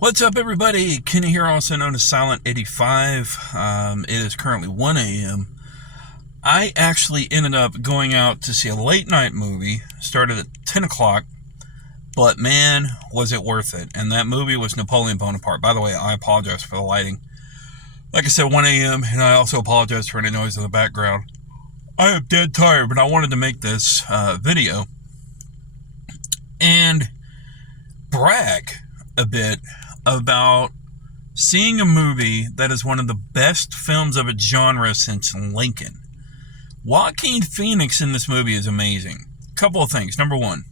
What's up, everybody? Kenny here, also known as Silent 85. It is currently 1 a.m. I actually ended up going out to see a late night movie. Started at 10 o'clock, but man, was it worth it. And that movie was Napoleon Bonaparte. By the way, I apologize for the lighting. Like I said, 1 a.m., and I also apologize for any noise in the background. I am dead tired, but I wanted to make this video and brag a bit about seeing a movie that is one of the best films of its genre since Lincoln. Joaquin Phoenix in this movie is amazing. Couple of things. Number one,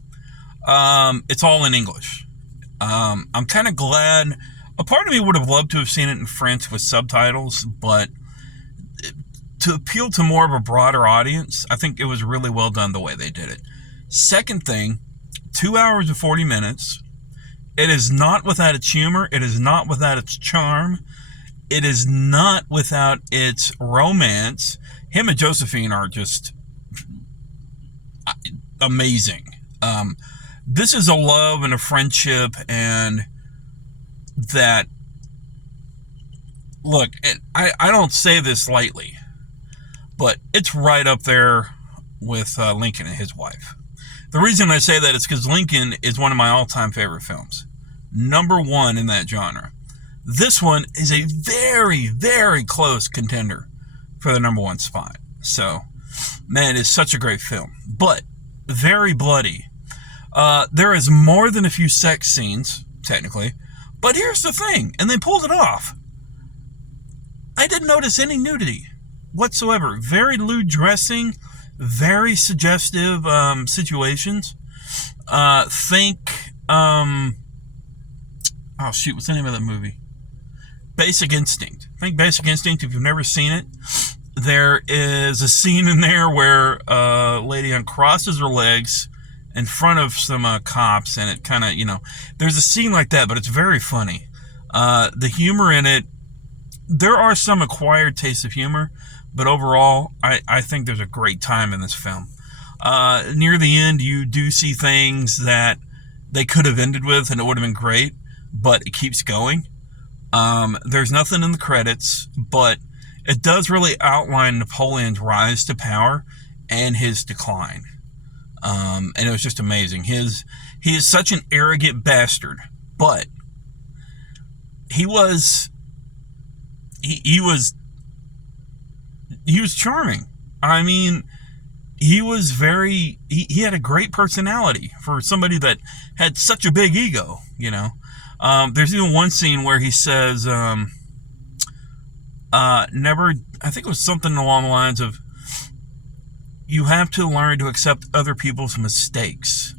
it's all in English. I'm kind of glad. A part of me would have loved to have seen it in French with subtitles, but to appeal to more of a broader audience, I think it was really well done the way they did it. Second thing, 2 hours and 40 minutes. It is not without its humor. It is not without its charm. It is not without its romance. Him and Josephine are just amazing. This is a love and a friendship, and that, look, I don't say this lightly, but it's right up there with Lincoln and his wife. The reason I say that is because Lincoln is one of my all-time favorite films. Number one in that genre. This one is a very, very close contender for the number one spot. So, man, it's such a great film. But, very bloody. There is more than a few sex scenes, technically. But here's the thing, and they pulled it off. I didn't notice any nudity whatsoever. Very lewd dressing, very suggestive situations. Oh shoot, what's the name of that movie? Basic Instinct. Think Basic Instinct if you've never seen it. There is a scene in there where a lady uncrosses her legs in front of some cops, and it kind of, there's a scene like that, but it's very funny. The humor in it, there are some acquired tastes of humor, but overall, I think there's a great time in this film. Near the end, you do see things that they could have ended with, and it would have been great, but it keeps going. There's nothing in the credits, but it does really outline Napoleon's rise to power and his decline. And it was just amazing. He is such an arrogant bastard, but he was charming. I mean, he had a great personality for somebody that had such a big ego, There's even one scene where he says, I think it was something along the lines of, you have to learn to accept other people's mistakes.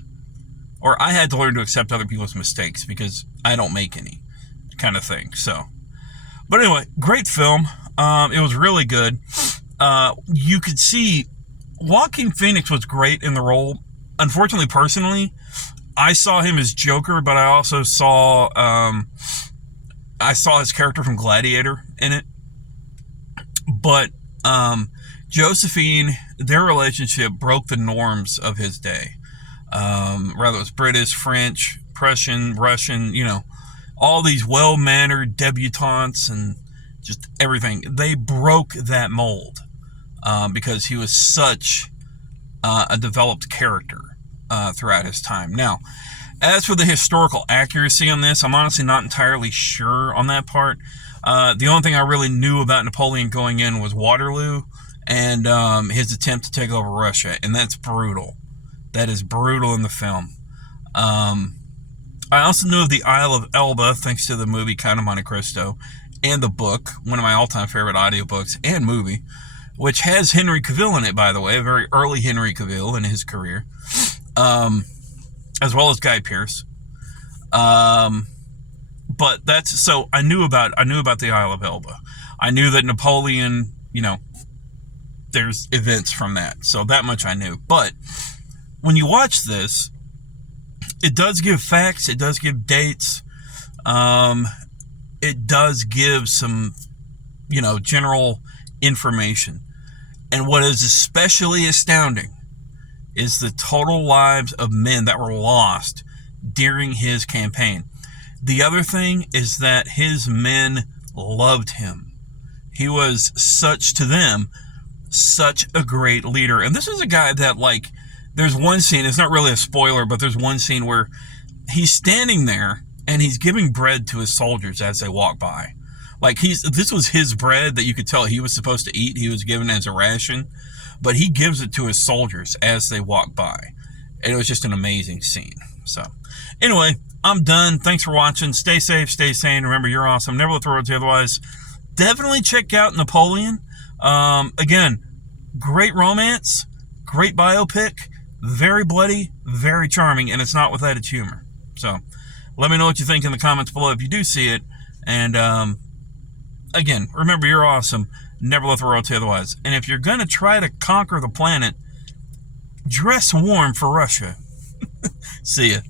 Or I had to learn to accept other people's mistakes because I don't make any, kind of thing. So, but anyway, great film. It was really good. You could see Joaquin Phoenix was great in the role. Unfortunately, personally, I saw him as Joker, but I also saw his character from Gladiator in it. But Josephine, their relationship broke the norms of his day. Whether it was British, French, Prussian, Russian, all these well-mannered debutantes and just everything. They broke that mold because he was such a developed character throughout his time. Now, as for the historical accuracy on this, I'm honestly not entirely sure on that part. The only thing I really knew about Napoleon going in was Waterloo and his attempt to take over Russia, and that's brutal. That is brutal in the film. I also knew of the Isle of Elba, thanks to the movie Count of Monte Cristo, and the book, one of my all-time favorite audiobooks and movie, which has Henry Cavill in it, by the way, a very early Henry Cavill in his career, as well as Guy Pearce. But so I knew about the Isle of Elba. I knew that Napoleon, there's events from that, so that much I knew. But when you watch this, it does give facts, it does give dates, it does give some, general information. And what is especially astounding is the total lives of men that were lost during his campaign. The other thing is that his men loved him. He was such to them, such a great leader. And this is a guy that, like, there's one scene, it's not really a spoiler, but there's one scene where he's standing there and he's giving bread to his soldiers as they walk by. Like, this was his bread that you could tell he was supposed to eat. He was given as a ration, but he gives it to his soldiers as they walk by. And it was just an amazing scene. So, anyway, I'm done. Thanks for watching. Stay safe, stay sane. Remember, you're awesome. Never let the world tell you otherwise. Definitely check out Napoleon. Again, great romance, great biopic, very bloody, very charming, and it's not without its humor. So, let me know what you think in the comments below if you do see it. And, again, remember, you're awesome. Never let the world tell you otherwise. And if you're going to try to conquer the planet, dress warm for Russia. See ya.